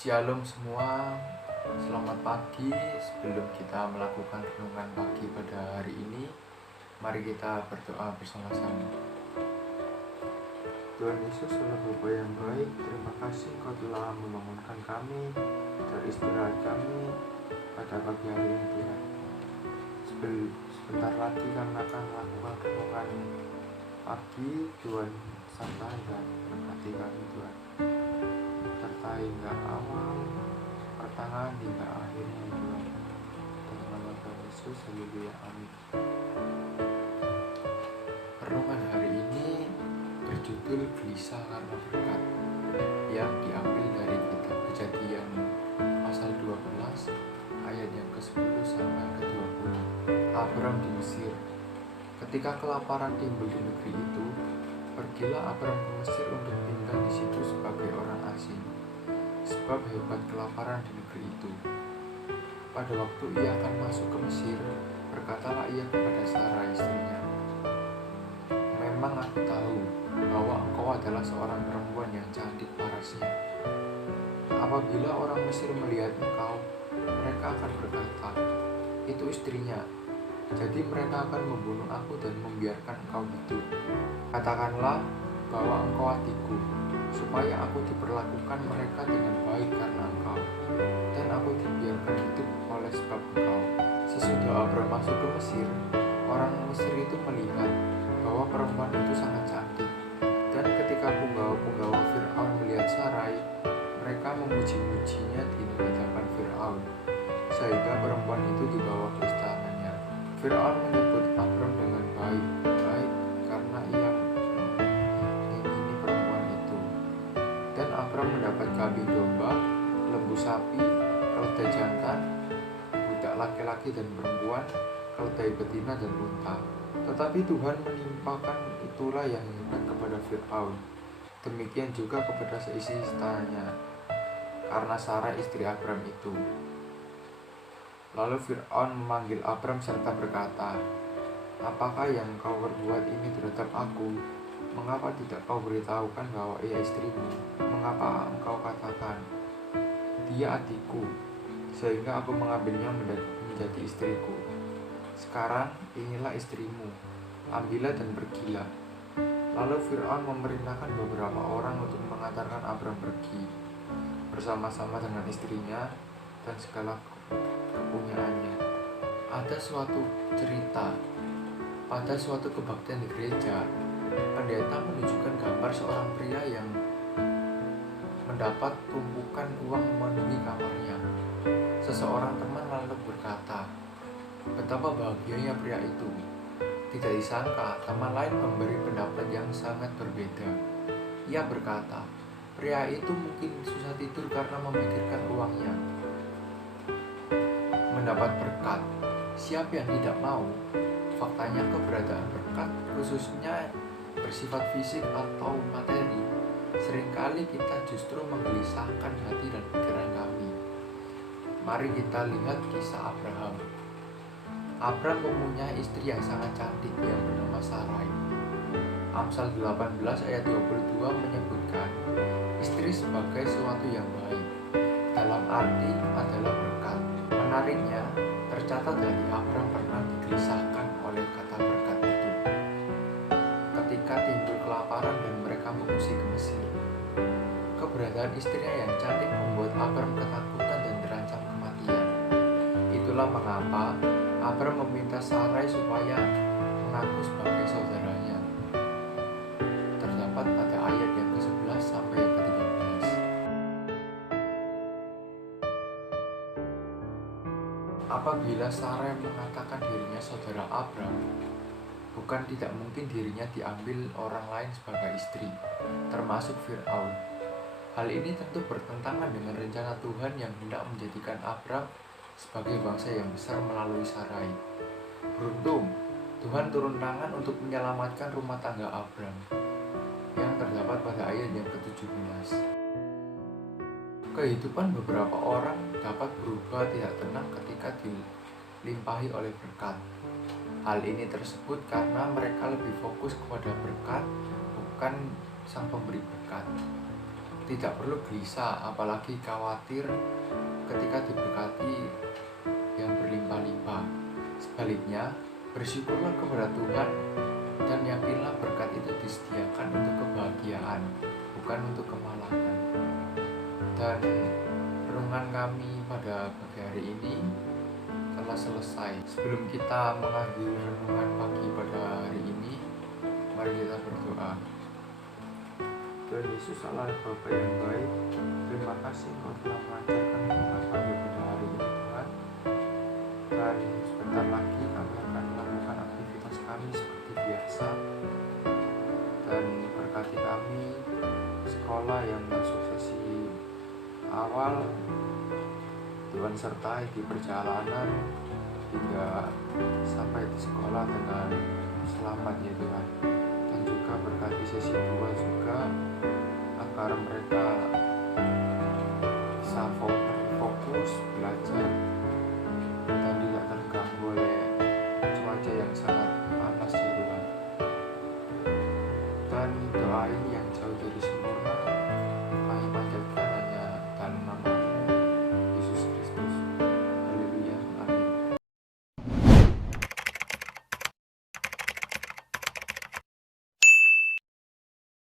Shalom semua, selamat pagi. Sebelum kita melakukan renungan pagi pada hari ini, mari kita berdoa bersama-sama. Tuhan Yesus, Allah Bapa yang baik, terima kasih Kau telah membangunkan kami dari istirahat kami pada pagi hari ini Tuhan. Sebentar lagi kami akan melakukan renungan pagi. Tuhan santai dan berkati kami Tuhan, sertai hingga awal, pertengahan hingga akhirnya Tuhan. Dalam nama Tuhan Yesus, haleluya, amin. Renungan hari ini berjudul Gelisah Karena Berkat, yang diambil dari kitab Kejadian pasal 12 ayat yang ke-10 sampai ke-20. Abram di Mesir. Ketika kelaparan timbul di negeri itu, pergilah Abram ke Mesir untuk tinggal di situ sebagai orang asing, sebab hebat kelaparan di negeri itu. Pada waktu ia akan masuk ke Mesir, berkatalah ia kepada Sarah istrinya, "Memang aku tahu bahwa engkau adalah seorang perempuan yang cantik parasnya. Apabila orang Mesir melihat engkau, mereka akan berkata, 'Itu istrinya.' Jadi mereka akan membunuh aku dan membiarkan engkau hidup. Katakanlah bahwa engkau adikku, supaya aku diperlakukan mereka dengan baik karena engkau, dan aku dibiarkan hidup oleh sebab engkau." Sesudah Abram masuk ke Mesir, orang Mesir itu melihat bahwa perempuan itu sangat cantik. Dan ketika punggawa Fir'aun melihat Sarai, mereka memuji-mujinya di hadapan Fir'aun, sehingga perempuan itu dibawa ke istananya. Fir'aun menyebut Abram dengan baik karena ia mengingini perempuan itu. Dan Abram mendapat kambing domba, lembu sapi, keledai jantan, budak laki-laki dan perempuan, keledai betina dan unta. Tetapi Tuhan menimpakan itulah yang hebat kepada Fir'aun, demikian juga kepada seisi istananya, karena Sarai istri Abram itu. Lalu Fir'aun memanggil Abram serta berkata, "Apakah yang kau perbuat ini terhadap aku? Mengapa tidak kau beritahukan bahwa ia istrimu? Mengapa engkau katakan, 'Dia adikku,' sehingga aku mengambilnya menjadi istriku? Sekarang inilah istrimu, ambillah dan pergilah." Lalu Fir'aun memerintahkan beberapa orang untuk mengantarkan Abram pergi, bersama-sama dengan istrinya dan segala kepunyaannya. Ada suatu cerita, pada suatu kebaktian di gereja, pendeta menunjukkan gambar seorang pria yang mendapat tumpukan uang memenuhi kamarnya. Seseorang teman lalu berkata, "Betapa bahagianya pria itu." Tidak disangka, teman lain memberi pendapat yang sangat berbeda. Ia berkata, "Pria itu mungkin susah tidur karena memikirkan uangnya." Mendapat berkat, siapa yang tidak mau? Faktanya keberadaan berkat, khususnya bersifat fisik atau materi, seringkali kita justru menggelisahkan hati dan pikiran kami. Mari kita lihat kisah Abraham. Abram mempunyai istri yang sangat cantik yang bernama Sarai. Amsal 18 ayat 22 menyebutkan istri sebagai sesuatu yang baik, dalam arti adalah berkat. Menariknya, tercatat dari Abram pernah digelisahkan oleh kata berkat itu ketika timbul kelaparan dan mereka mengungsi ke Mesir. Keberadaan istrinya yang cantik membuat Abram ketakutan dan terancam kematian. Itulah mengapa Abram meminta Sarai supaya mengaku sebagai saudaranya. Terdapat pada ayat yang ke-11 sampai yang ke-13. Apabila Sarai mengatakan dirinya saudara Abram, bukan tidak mungkin dirinya diambil orang lain sebagai istri, termasuk Fir'aun. Hal ini tentu bertentangan dengan rencana Tuhan yang hendak menjadikan Abram sebagai bangsa yang besar melalui Sarai. Beruntung, Tuhan turun tangan untuk menyelamatkan rumah tangga Abram, yang terdapat pada ayat yang ke-17. Kehidupan beberapa orang dapat berubah tidak tenang ketika dilimpahi oleh berkat. Hal ini tersebut karena mereka lebih fokus kepada berkat, bukan sang pemberi berkat. tidak perlu gelisah, apalagi khawatir ketika diberkati yang berlimpah-limpah. Sebaliknya, bersyukurlah kepada Tuhan dan yakinlah berkat itu disediakan untuk kebahagiaan, bukan untuk kemalangan. Dan renungan kami pada pagi hari ini telah selesai. Sebelum kita mengakhiri renungan pagi pada hari ini, mari kita berdoa. Tuhan Yesus Allah Bapa yang baik, terima kasih Engkau telah melancarkan renungan pagi pada hari ini Tuhan. Dan sebentar lagi kami akan melakukan aktivitas kami seperti biasa. Dan berkati kami sekolah yang masuk sesi awal, Tuhan sertai di perjalanan hingga sampai di sekolah dengan selamat ya Tuhan. Dan juga berkati sesi 2 juga